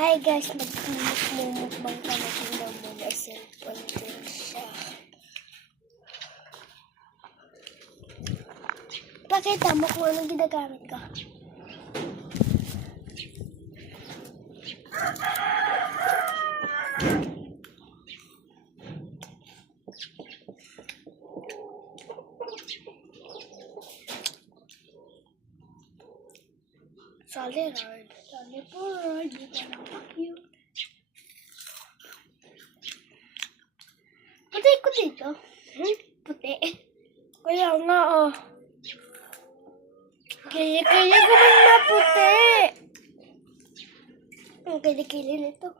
Hi guys, magmumukbang kami. Tingnan mo na cellphone din siya. Pakita mo kung anong ginagamit ko. Solid Solid di ba napaka-cute? Puti ko dito. Puti. Kaya nga oh. Kili-kili ko man maputi. Ang kili-kili nito.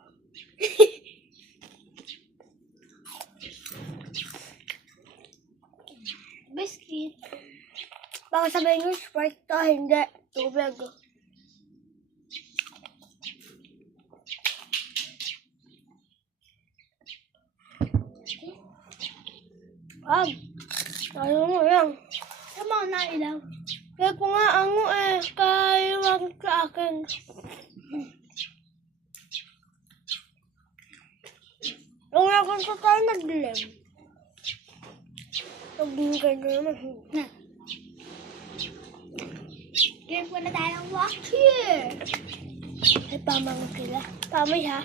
Biscuit. Baka sabihin nyo, Sprite to, hindi. Tubig. Ayaw mo yan. Tama na ilaw. Kaya ko nga ano kaya wag sa akin. Yung ako sa tayo nagdilim. Nagbingay na naman. Game ko na tayo ng walk here. Ay, pamang sila. Pamay ha.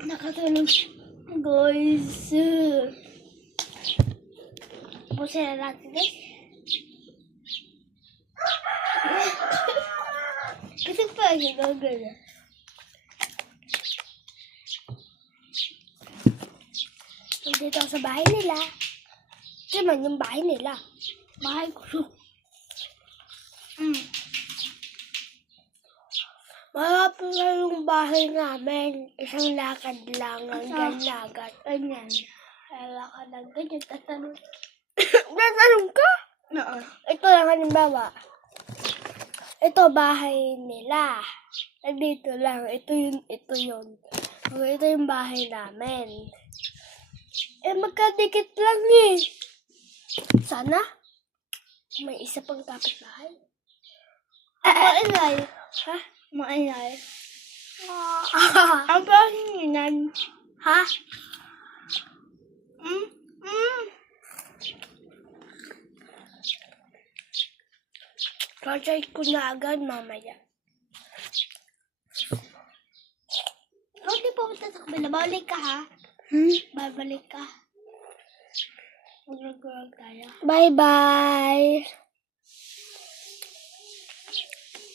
Nakatulog. Guys. Pusin na natin guys. Kasi pa yung gagawin. Dito ako sa bahay nila. Ito man yung bahay nila. Bahay ko. Malapit na yung bahay namin. Isang lakad lang hanggang nagat. Ganyan. Lakad lang ganyan. Tatanong. Tatanong ka? Oo. Ito lang halimbawa. Ito bahay nila. Dito lang. Ito yun. Ito yung bahay namin. Magkadikit lang eh. Sana may isa pang kapitbahay. Maingay. Ha? Maingay. Ang pahinginan. Ha? Project ko na agad mamaya. Hindi po kita sa kabila. Babalik ka ha? Babalik ka. Mag-vlog tayo. Bye-bye.